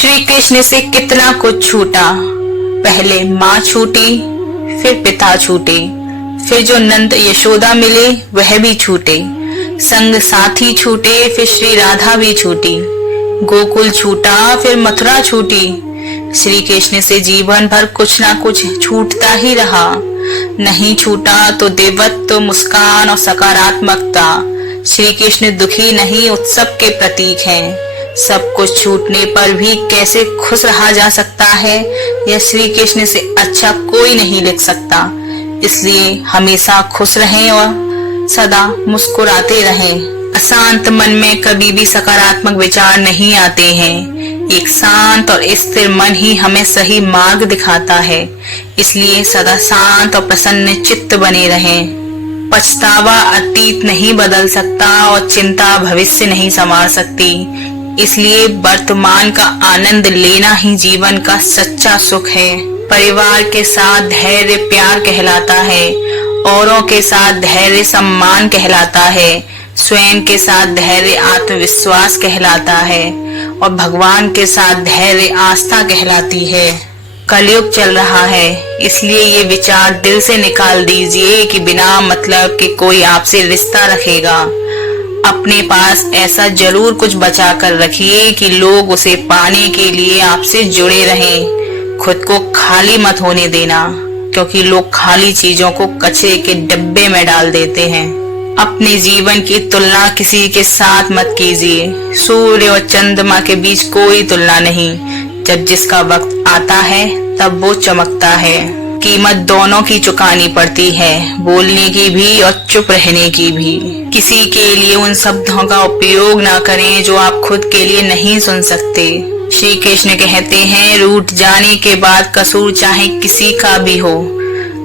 श्री कृष्ण से कितना कुछ छूटा। पहले माँ छूटी, फिर पिता छूटे, फिर जो नंद यशोदा मिले वह भी छूटे, संग साथी छूटे, फिर श्री राधा भी छूटी, गोकुल छूटा, फिर मथुरा छूटी। श्री कृष्ण से जीवन भर कुछ ना कुछ छूटता ही रहा। नहीं छूटा तो देवत्व, मुस्कान और सकारात्मकता। श्री कृष्ण दुखी नहीं, उत्सव के प्रतीक हैं। सब कुछ छूटने पर भी कैसे खुश रहा जा सकता है, यह श्री कृष्ण से अच्छा कोई नहीं लिख सकता। इसलिए हमेशा खुश रहें और सदा मुस्कुराते रहें। अशांत मन में कभी भी सकारात्मक विचार नहीं आते हैं। एक शांत और स्थिर मन ही हमें सही मार्ग दिखाता है। इसलिए सदा शांत और प्रसन्न चित्त बने रहें। पछतावा अतीत नहीं बदल सकता और चिंता भविष्य नहीं संवार सकती। इसलिए वर्तमान का आनंद लेना ही जीवन का सच्चा सुख है। परिवार के साथ धैर्य प्यार कहलाता है, औरों के साथ धैर्य सम्मान कहलाता है, स्वयं के साथ धैर्य आत्मविश्वास कहलाता है और भगवान के साथ धैर्य आस्था कहलाती है। कलयुग चल रहा है, इसलिए ये विचार दिल से निकाल दीजिए कि बिना मतलब के कोई आपसे रिश्ता रखेगा। अपने पास ऐसा जरूर कुछ बचा कर रखिए कि लोग उसे पाने के लिए आपसे जुड़े रहें। खुद को खाली मत होने देना, क्योंकि लोग खाली चीजों को कचरे के डिब्बे में डाल देते हैं। अपने जीवन की तुलना किसी के साथ मत कीजिए। सूर्य और चंद्रमा के बीच कोई तुलना नहीं। जब जिसका वक्त आता है तब वो चमकता है। कीमत दोनों की चुकानी पड़ती है, बोलने की भी और चुप रहने की भी। किसी के लिए उन शब्दों का उपयोग ना करें जो आप खुद के लिए नहीं सुन सकते। श्री कृष्ण कहते हैं, रूठ जाने के बाद कसूर चाहे किसी का भी हो,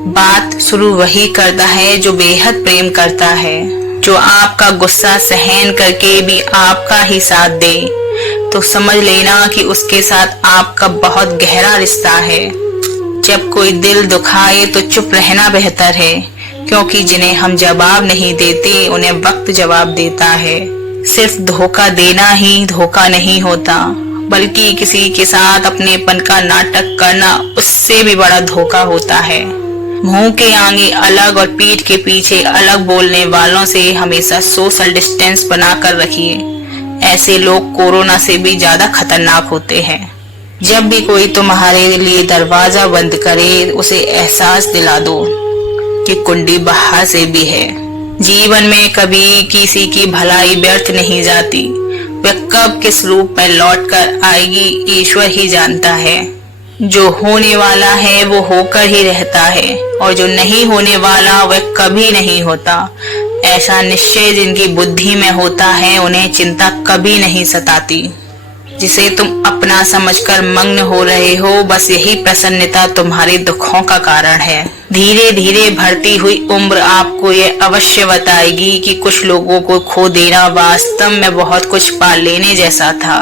बात शुरू वही करता है जो बेहद प्रेम करता है। जो आपका गुस्सा सहन करके भी आपका ही साथ दे तो समझ लेना कि उसके साथ आपका बहुत गहरा रिश्ता है। जब कोई दिल दुखाए तो चुप रहना बेहतर है, क्योंकि जिन्हें हम जवाब नहीं देते उन्हें वक्त जवाब देता है। सिर्फ धोखा देना ही धोखा नहीं होता, बल्कि किसी के साथ अपनेपन का नाटक करना उससे भी बड़ा धोखा होता है। मुंह के आगे अलग और पीठ के पीछे अलग बोलने वालों से हमेशा सोशल डिस्टेंस बनाकर रखिए। ऐसे लोग कोरोना से भी ज्यादा खतरनाक होते हैं। जब भी कोई तुम्हारे लिए दरवाजा बंद करे, उसे एहसास दिला दो कि कुंडी बाहर से भी है। जीवन में कभी किसी की भलाई व्यर्थ नहीं जाती। वह कब किस रूप में लौट कर आएगी ईश्वर ही जानता है। जो होने वाला है वो होकर ही रहता है, और जो नहीं होने वाला वह कभी नहीं होता। ऐसा निश्चय जिनकी बुद्धि में होता है उन्हें चिंता कभी नहीं सताती। जिसे तुम अपना समझकर मग्न हो रहे हो, बस यही प्रसन्नता तुम्हारे दुखों का कारण है। धीरे धीरे बढ़ती हुई उम्र आपको ये अवश्य बताएगी कि कुछ लोगों को खो देना वास्तव में बहुत कुछ पा लेने जैसा था।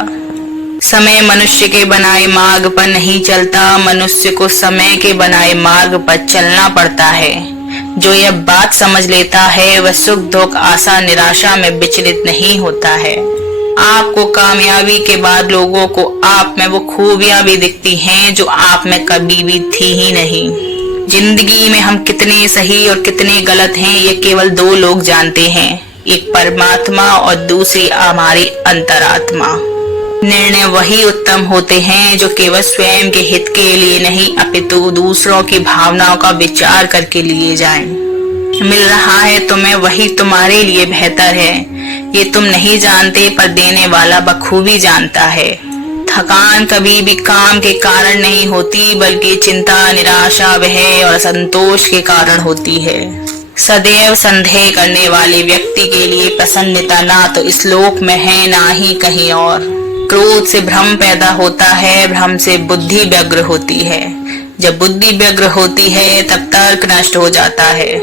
समय मनुष्य के बनाए मार्ग पर नहीं चलता, मनुष्य को समय के बनाए मार्ग पर चलना पड़ता है। जो यह बात समझ लेता है वह सुख दुख आशा निराशा में विचलित नहीं होता है। आपको कामयाबी के बाद लोगों को आप में वो खूबियां भी दिखती हैं जो आप में कभी भी थी ही नहीं। जिंदगी में हम कितने सही और कितने गलत हैं ये केवल दो लोग जानते हैं, एक परमात्मा और दूसरी हमारी अंतरात्मा। निर्णय वही उत्तम होते हैं जो केवल स्वयं के हित के लिए नहीं अपितु दूसरों की भावनाओं का विचार करके लिए जाएं। मिल रहा है तुम्हें वही तुम्हारे लिए बेहतर है, ये तुम नहीं जानते पर देने वाला बखूबी जानता है। थकान कभी भी काम के कारण नहीं होती, बल्कि चिंता निराशा भय और असंतोष के कारण होती है। सदैव संदेह करने वाले व्यक्ति के लिए प्रसन्नता ना तो इस लोक में है ना ही कहीं और। क्रोध से भ्रम पैदा होता है, भ्रम से बुद्धि व्यग्र होती है। जब बुद्धि व्यग्र होती है तब तर्क नष्ट हो जाता है।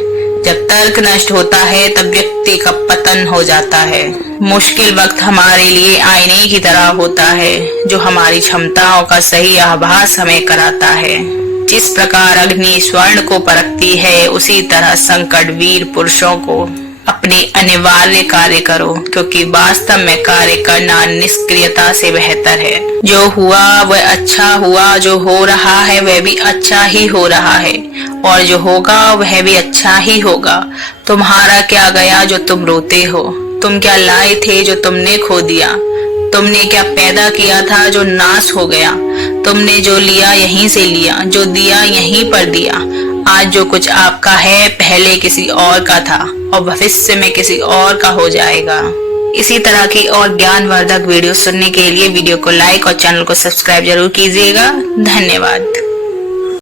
जब तर्क नष्ट होता है तब व्यक्ति का पतन हो जाता है। मुश्किल वक्त हमारे लिए आईने की तरह होता है, जो हमारी क्षमताओं का सही आभास हमें कराता है। जिस प्रकार अग्नि स्वर्ण को परखती है, उसी तरह संकट वीर पुरुषों को अपने अनिवार्य कार्य करो, क्योंकि वास्तव में कार्य करना निष्क्रियता से बेहतर है। जो हुआ वह अच्छा हुआ, जो हो रहा है वह भी अच्छा ही हो रहा है, और जो होगा वह भी अच्छा ही होगा। तुम्हारा क्या गया जो तुम रोते हो? तुम क्या लाए थे जो तुमने खो दिया? तुमने क्या पैदा किया था जो नाश हो गया? तुमने जो लिया यहीं से लिया, जो दिया यहीं पर दिया। आज जो कुछ आपका है पहले किसी और का था और भविष्य में किसी और का हो जाएगा। इसी तरह की और ज्ञानवर्धक वीडियो सुनने के लिए वीडियो को लाइक और चैनल को सब्सक्राइब जरूर कीजिएगा। धन्यवाद।